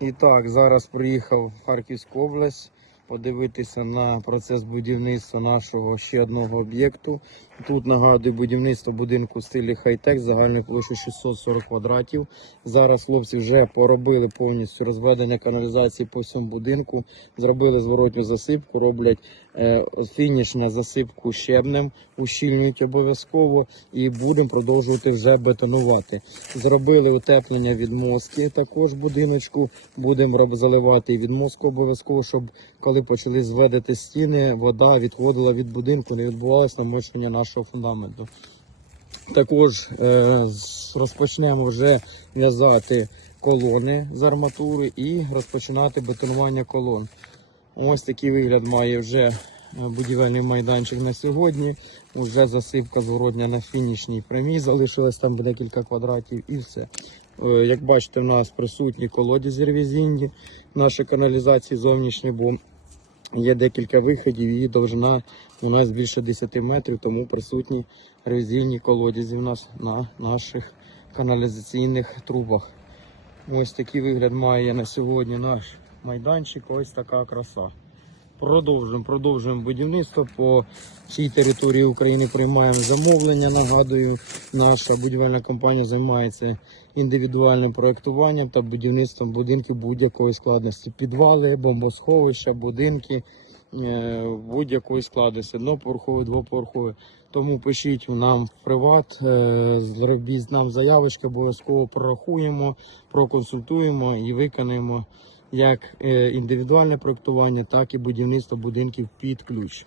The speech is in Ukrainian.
І так, зараз приїхав в Харківську область подивитися на процес будівництва нашого ще одного об'єкту. Тут нагадую будівництво будинку в стилі хай-тек загальною площею 640 квадратів. Зараз хлопці вже поробили повністю розведення каналізації по всьому будинку, зробили зворотню засипку, роблять е, фініш на засипку щебнем, ущільнюють обов'язково і будемо продовжувати вже бетонувати. Зробили утеплення від також будиночку. Будемо заливати і від обов'язково, щоб коли почали зведити стіни, вода відходила від будинку, не відбувалося намощення нашого фундаменту. Також е, розпочнемо вже в'язати колони з арматури і розпочинати бетонування колон. Ось такий вигляд має вже е, будівельний майданчик на сьогодні. Уже засипка зворотня на фінішній прямій. Залишилось там декілька квадратів і все. Е, Як бачите, в нас присутні колодязі ревізійні, наші каналізації зовнішні, бо є декілька виходів, її довжина у нас більше 10 метрів, тому присутні ревізійні колодязі у нас на наших каналізаційних трубах. Ось такий вигляд має на сьогодні наш майданчик. Ось така краса. Продовжуємо, продовжуємо будівництво. По цій території України приймаємо замовлення. Нагадую, наша будівельна компанія займається індивідуальним проєктуванням та будівництвом будинків будь-якої складності. Підвали, бомбосховища, будинки е, будь-якої складності, одноповерхові, двоповерхові. Тому пишіть нам в приват, е, зробіть нам заявочки, обов'язково прорахуємо, проконсультуємо і виконаємо як е, індивідуальне проєктування, так і будівництво будинків під ключ.